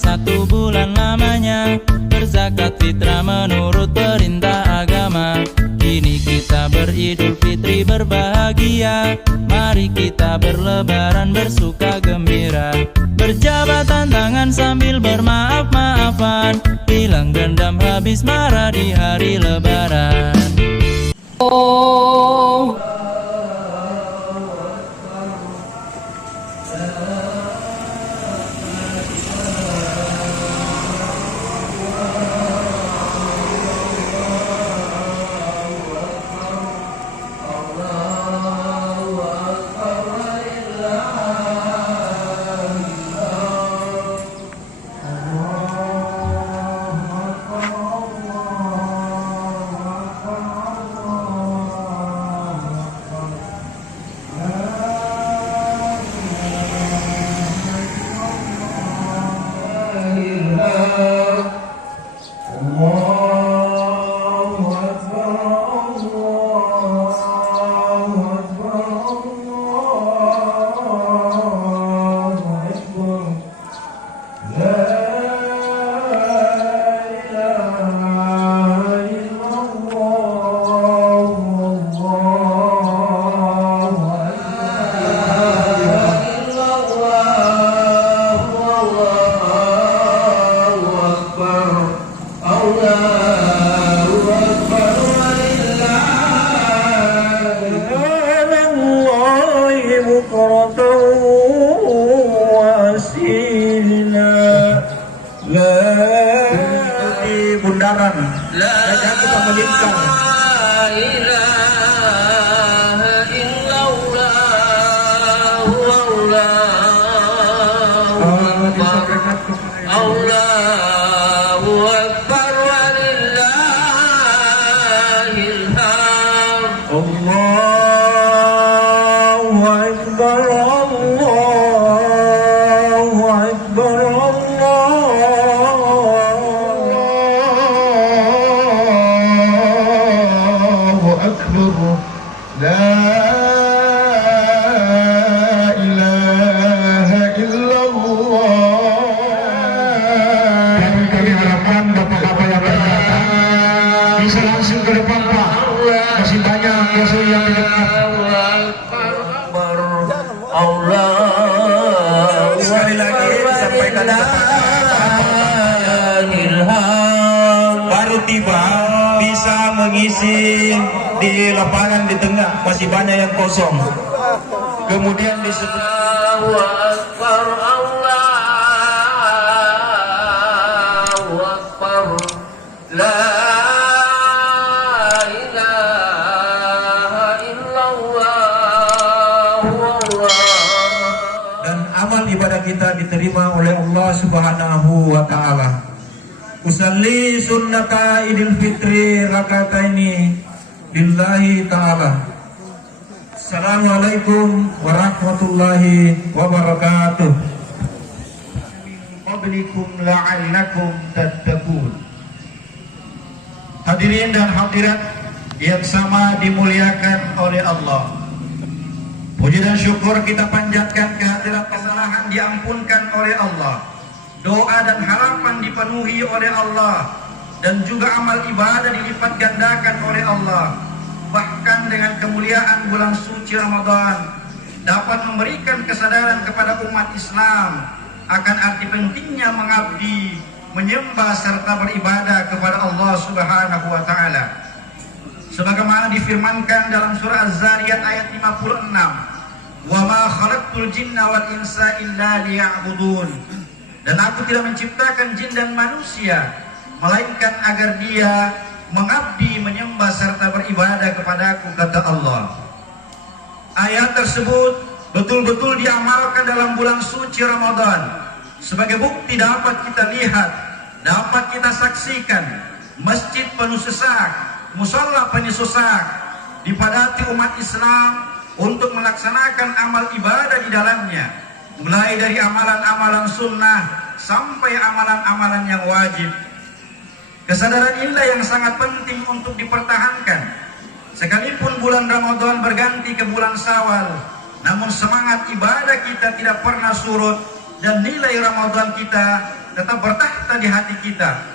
1 bulan lamanya, berzakat fitrah menurut perintah agama. Kini kita beridul fitri berbahagia, mari kita berlebaran bersuka gembira. Berjabatan tangan sambil bermaaf-maafan, hilang dendam habis marah di hari lebaran. Oh. Di bundaran dan kita melingkar. Allahu Akbar walillahil hamd. Allahu Akbar, Allahu Akbar, Allahu Akbar. La ilaha illallah. Kami harapkan bapak-bapak yang berkata bisa langsung ke depan, Pak. Masih banyak musuh yang di depan. Sekali lagi disampaikan baru tiba bisa mengisi di lapangan di tengah, masih banyak yang kosong. Kemudian di sebelah Allahu Akbar, Allahu Akbar, la ilaha illallah, dan amal ibadah kita diterima oleh Allah Subhanahu wa taala. Usalli sunnata idul fitri rakataini lillahi ta'ala. Assalamualaikum warahmatullahi wabarakatuh. Qablikum la'allakum tattaqun. Hadirin dan hadirat yang sama dimuliakan oleh Allah. Puji dan syukur kita panjatkan kehadirat, kesalahan diampunkan oleh Allah, doa dan harapan dipenuhi oleh Allah, dan juga amal ibadah dilipat gandakan oleh Allah. Bahkan dengan kemuliaan bulan suci Ramadan dapat memberikan kesadaran kepada umat Islam akan arti pentingnya mengabdi, menyembah serta beribadah kepada Allah Subhanahu wa taala. Sebagaimana difirmankan dalam surah Az-Zariyat ayat 56, "Wa ma khalaqtul jinna wal insa illa liya'budun." Dan aku tidak menciptakan jin dan manusia melainkan agar dia mengabdi, menyembah serta beribadah kepadaku, kata Allah. Ayat tersebut betul-betul diamalkan dalam bulan suci Ramadan. Sebagai bukti dapat kita lihat, dapat kita saksikan masjid penuh sesak, musalla penuh sesak, dipadati umat Islam untuk melaksanakan amal ibadah di dalamnya, mulai dari amalan-amalan sunnah sampai amalan-amalan yang wajib. Kesadaran inilah yang sangat penting untuk dipertahankan. Sekalipun bulan Ramadan berganti ke bulan Syawal, namun semangat ibadah kita tidak pernah surut dan nilai Ramadan kita tetap bertahta di hati kita.